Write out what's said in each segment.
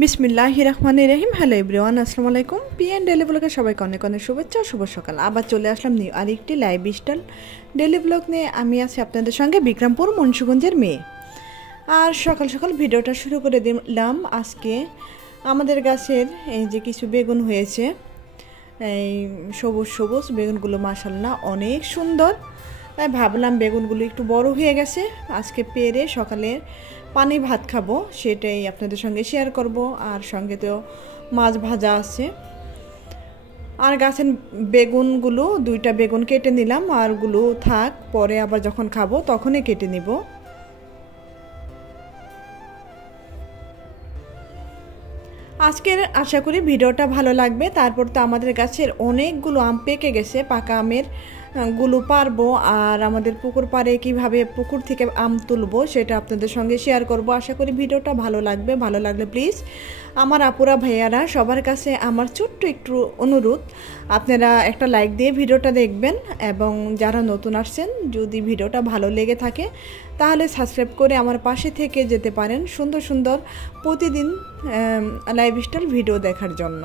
বিসমিল্লাহির রহমানির রহিম। Hello everyone, আসসালামু আলাইকুম। পিএন ডেলি ব্লগে সবাইকে অনেক অনেক শুভেচ্ছা, শুভ সকাল। আবার চলে আসলাম নিউ আরেকটি লাইভ স্টাইল ডেলি ব্লগ নিয়ে। আমি আছি আপনাদের সঙ্গে বিক্রমপুর মুন্সিগঞ্জের মেয়ে। আর সকাল সকাল ভিডিওটা শুরু করে দিলাম। আজকে আমাদের গাছের এই যে কিছু বেগুন হয়েছে, এই সবুজ সবুজ বেগুনগুলো মাশাআল্লাহ অনেক সুন্দর। তাই ভাবলাম বেগুনগুলো একটু বড় হয়ে গেছে, আজকে পেরে সকালে পানি ভাত খাবো, সেটাই আপনাদের সঙ্গে শেয়ার করব। আর সঙ্গে তো মাছ ভাজা আছে। আর গাছের বেগুনগুলো দুইটা বেগুন কেটে নিলাম, আরগুলো থাক, পরে আবার যখন খাবো তখনই কেটে নিব। আজকের আশা করি ভিডিওটা ভালো লাগবে। তারপর তো আমাদের গাছের অনেকগুলো আম পেকে গেছে, পাকা আমের গুলো পারবো। আর আমাদের পুকুর পাড়ে কিভাবে পুকুর থেকে আম তুলবো সেটা আপনাদের সঙ্গে শেয়ার করব। আশা করি ভিডিওটা ভালো লাগবে। ভালো লাগলে প্লিজ আমার আপুরা ভাইয়ারা সবার কাছে আমার ছোট্ট একটু অনুরোধ, আপনারা একটা লাইক দিয়ে ভিডিওটা দেখবেন। এবং যারা নতুন আসছেন, যদি ভিডিওটা ভালো লেগে থাকে তাহলে সাবস্ক্রাইব করে আমার পাশে থেকে যেতে পারেন সুন্দর সুন্দর প্রতিদিন লাইফস্টাইল ভিডিও দেখার জন্য।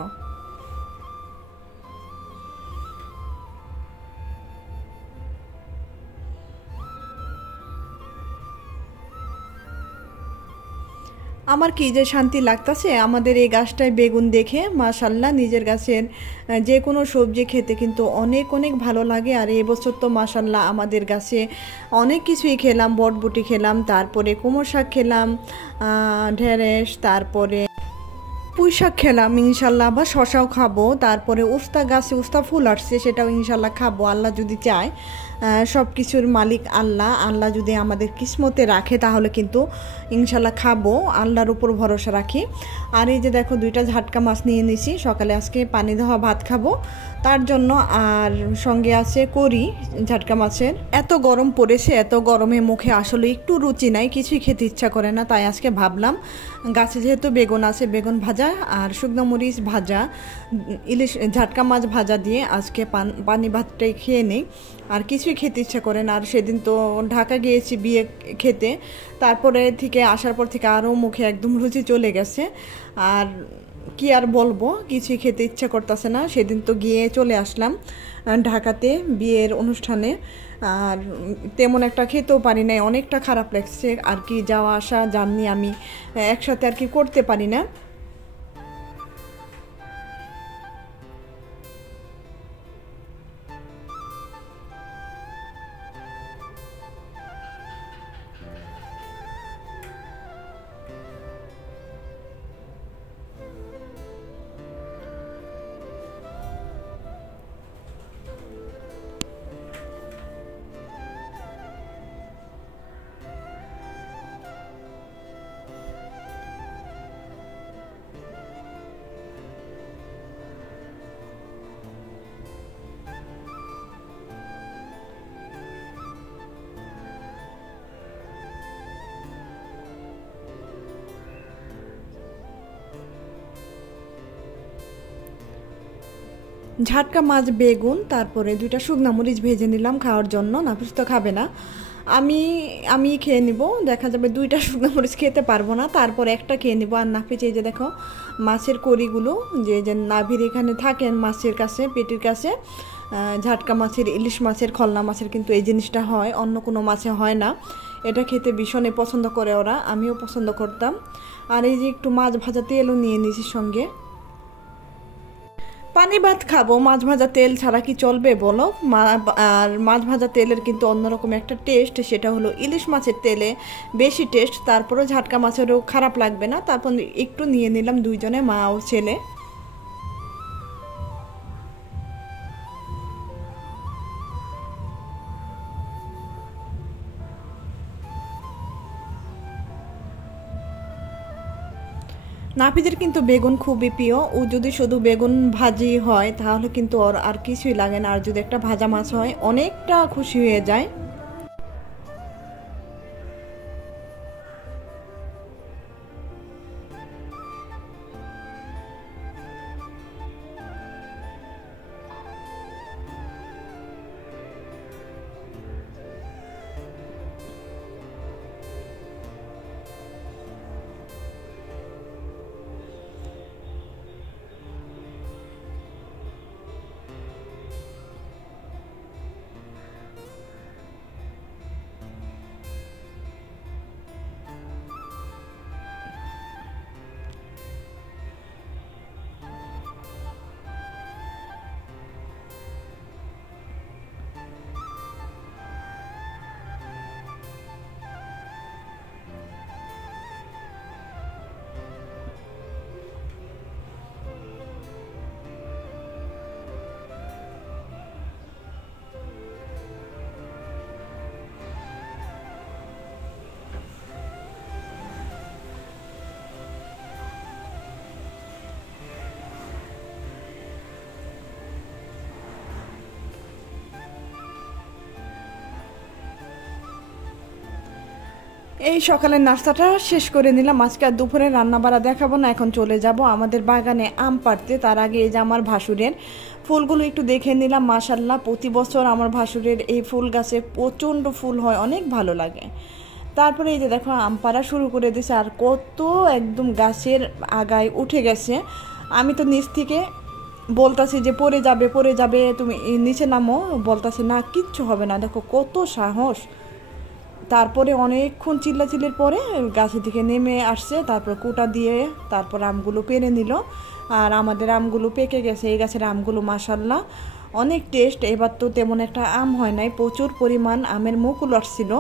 আমার কি যে শান্তি লাগতেছে আমাদের এই গাছটায় বেগুন দেখে। মাশাল্লাহ, নিজের গাছের যে কোনো সবজি খেতে কিন্তু অনেক অনেক ভালো লাগে। আর এবছর তো মাশাল্লাহ আমাদের গাছে অনেক কিছুই খেলাম। বটবুটি খেলাম, তারপরে কুমড়ো শাক খেলাম, ঢেঁড়স, তারপরে পুঁই শাক খেলাম ইনশাল্লাহ। আবার শশাও খাবো। তারপরে উস্তা গাছে উস্তা ফুল আসছে, সেটাও ইনশাল্লাহ খাবো আল্লাহ যদি চায়। সব কিছুর মালিক আল্লাহ। আল্লাহ যদি আমাদের কিসমতে রাখে তাহলে কিন্তু ইনশাল্লাহ খাবো, আল্লাহর উপর ভরসা রাখি। আর এই যে দেখো দুইটা ঝাটকা মাছ নিয়ে নিছি, সকালে আজকে পানি দেওয়া ভাত খাবো তার জন্য। আর সঙ্গে আছে করি ঝাটকা মাছের। এত গরম পড়েছে, এত গরমে মুখে আসলে একটু রুচি নাই, কিছুই খেতে ইচ্ছা করে না। তাই আজকে ভাবলাম গাছে যেহেতু বেগুন আছে, বেগুন ভাজা আর শুকনো মরিচ ভাজা, ইলিশ ঝাটকা মাছ ভাজা দিয়ে আজকে পানি ভাতটাই খেয়ে নেই। আর কিছুই খেতে ইচ্ছা করে না। আর সেদিন তো ঢাকা গিয়েছি বিয়ে খেতে, তারপরে থেকে আসার পর থেকে আরও মুখে একদম রুচি চলে গেছে। আর কি আর বলবো, কিছুই খেতে ইচ্ছা করতেছে না। সেদিন তো গিয়ে চলে আসলাম ঢাকাতে বিয়ের অনুষ্ঠানে, আর তেমন একটা খেতেও পারি নাই, অনেকটা খারাপ লাগছে। আর কি যাওয়া আসা জার্নি আমি একসাথে আর কি করতে পারি না। ঝাটকা মাছ, বেগুন, তারপরে দুইটা শুকনা মরিচ ভেজে নিলাম খাওয়ার জন্য। নাফিস তো খাবে না, আমি আমি খেয়ে নিব। দেখা যাবে দুইটা শুকনো মরিচ খেতে পারবো না, তারপর একটা খেয়ে নিব। আর নাফিস এই যে দেখো মাছের কড়িগুলো যে যে নাভির এখানে থাকেন মাছের কাছে, পেটের কাছে, ঝাটকা মাছের, ইলিশ মাছের, খলনা মাছের কিন্তু এই জিনিসটা হয়, অন্য কোনো মাছে হয় না। এটা খেতে ভীষণই পছন্দ করে ওরা, আমিও পছন্দ করতাম। আর এই যে একটু মাছ ভাজা তেলও নিয়ে নিয়েছি সঙ্গে। পানি ভাত খাবো, মাছ ভাজা তেল ছাড়া কি চলবে বলো? আর মাছ ভাজা তেলের কিন্তু অন্যরকম একটা টেস্ট, সেটা হলো ইলিশ মাছের তেলে বেশি টেস্ট। তারপরেও ঝাটকা মাছেরও খারাপ লাগবে না। তারপর একটু নিয়ে নিলাম দুইজনে, মা ও ছেলে। নাপিতের কিন্তু বেগুন খুবই প্রিয়। ও যদি শুধু বেগুন ভাজি হয় তাহলে কিন্তু ওর আর কিছুই লাগে না। আর যদি একটা ভাজা মাছ হয় অনেকটা খুশি হয়ে যায়। এই সকালের নাস্তাটা শেষ করে নিলাম। আজকে আর দুপুরে রান্না বাড়া দেখাবো না, এখন চলে যাব আমাদের বাগানে আম পাড়তে। তার আগে এই যে আমার ভাসুরের ফুলগুলো একটু দেখে নিলাম। মাশাল্লাহ, প্রতি বছর আমার ভাসুরের এই ফুল গাছে প্রচণ্ড ফুল হয়, অনেক ভালো লাগে। তারপরে এই যে দেখো আম পাড়া শুরু করে দিয়েছে, আর কত একদম গাছের আগায় উঠে গেছে। আমি তো নিচ থেকে বলতাছি যে পড়ে যাবে, তুমি নিচে নামো, বলতাছি না কিচ্ছু হবে না। দেখো কত সাহস। তারপরে অনেকক্ষণ চিল্লাচিল্লির পরে গাছের দিকে নেমে আসছে, তারপর কোটা দিয়ে তারপর আমগুলো পেরে নিল। আর আমাদের আমগুলো পেকে গেছে। এই গাছের আমগুলো মাশাল্লাহ অনেক টেস্ট। এবার তো তেমন একটা আম হয় নাই, প্রচুর পরিমাণ আমের মুকুল আসছিল,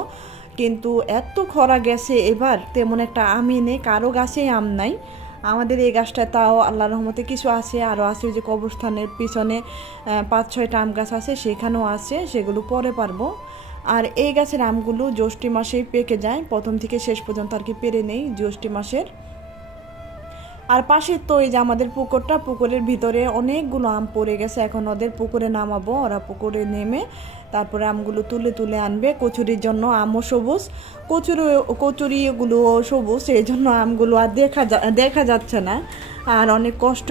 কিন্তু এত খরা গেছে এবার তেমন একটা আমই নেই, কারো গাছেই আম নাই। আমাদের এই গাছটা তাও আল্লাহর রহমতে কিছু আছে, আরও আছে যে কবরস্থানের পিছনে 5-6টা আম গাছ আছে, সেখানেও আছে, সেগুলো পরে পারবো। আর এই গাছের আমগুলো জ্যৈষ্ঠী মাসেই পেকে যায়, প্রথম থেকে শেষ পর্যন্ত আর কি পেরে নেই জ্যৈষ্ঠী মাসের। আর পাশে তো এই যে আমাদের পুকুরটা, পুকুরের ভিতরে অনেকগুলো আম পড়ে গেছে। এখন ওদের পুকুরে নামাবো, ওরা পুকুরে নেমে তারপরে আমগুলো তুলে তুলে আনবে। কচুরির জন্য আমও সবুজ, কচুরিগুলো সবুজ, এই জন্য আমগুলো আর দেখা যাচ্ছে না। আর অনেক কষ্ট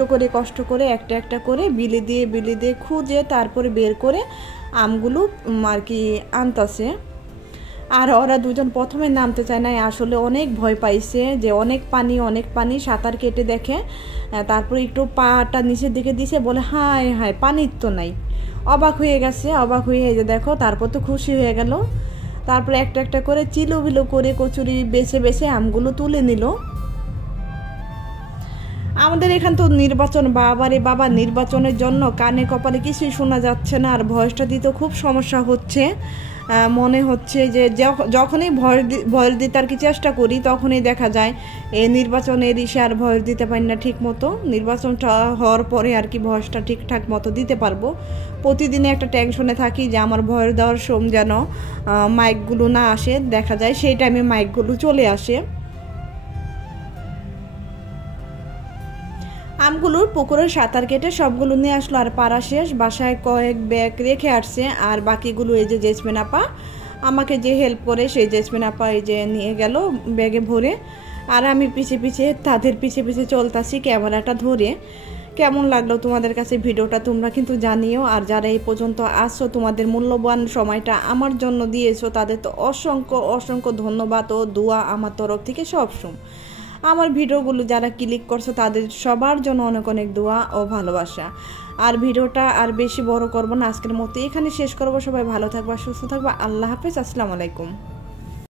করে একটা একটা করে বিলি দিয়ে খুঁজে তারপরে বের করে আমগুলো আর কি আনতাছে। আর ওরা দুজন প্রথমে নামতে চায় না, আসলে অনেক ভয় পাইছে যে অনেক পানি, সাঁতার কেটে দেখে, তারপরে একটু পাটা নিচের দিকে দিছে, বলে হায় হায় পানির তো নাই। অবাক হয়ে গেছে, অবাক হয়ে যে দেখো তারপর তো খুশি হয়ে গেল। তারপরে একটা একটা করে চিলো করে কচুরি বেছে আমগুলো তুলে নিল। আমাদের এখান তো নির্বাচন, বাবারে বাবা, নির্বাচনের জন্য কানে কপালে কিছুই শোনা যাচ্ছে না, আর ভয়েসটা দিতে খুব সমস্যা হচ্ছে। মনে হচ্ছে যে যখনই ভয়েস দিতে আর কি চেষ্টা করি, তখনই দেখা যায় এই নির্বাচনের ইসে আর ভয়েস দিতে পারি না ঠিক মতো। নির্বাচনটা হওয়ার পরে আর কি ভয়েসটা ঠিকঠাক মতো দিতে পারবো। প্রতিদিনে একটা টেনশনে থাকি যে আমার ভয়েস দেওয়ার সময় যেন মাইকগুলো না আসে, দেখা যায় সেই টাইমে মাইকগুলো চলে আসে। আমগুলোর পুকুরের সাঁতার কেটে সবগুলো নিয়ে আসলো, আর পাড়া শেষ, বাসায় কয়েক ব্যাগ রেখে আসছে। আর বাকিগুলো এই যে জেসমিন আপা আমাকে যে হেল্প করে, সেই জেসমিন আপা এই যে নিয়ে গেল ব্যাগে ভরে। আর আমি তাদের পিছে চলতাছি ক্যামেরাটা ধরে। কেমন লাগলো তোমাদের কাছে ভিডিওটা তোমরা কিন্তু জানিও। আর যারা এই পর্যন্ত আসছো, তোমাদের মূল্যবান সময়টা আমার জন্য দিয়েছো, তাদের তো অসংখ্য ধন্যবাদ ও দোয়া আমার তরফ থেকে সবসময়। আমার ভিডিওগুলো যারা ক্লিক করছো তাদের সবার জন্য অনেক দোয়া ও ভালোবাসা। আর ভিডিওটা আর বেশি বড় করব না, আজকের মতো এখানে শেষ করব। সবাই ভালো থাকবা, সুস্থ থাকবা, আল্লাহ হাফেজ, আসসালামু আলাইকুম।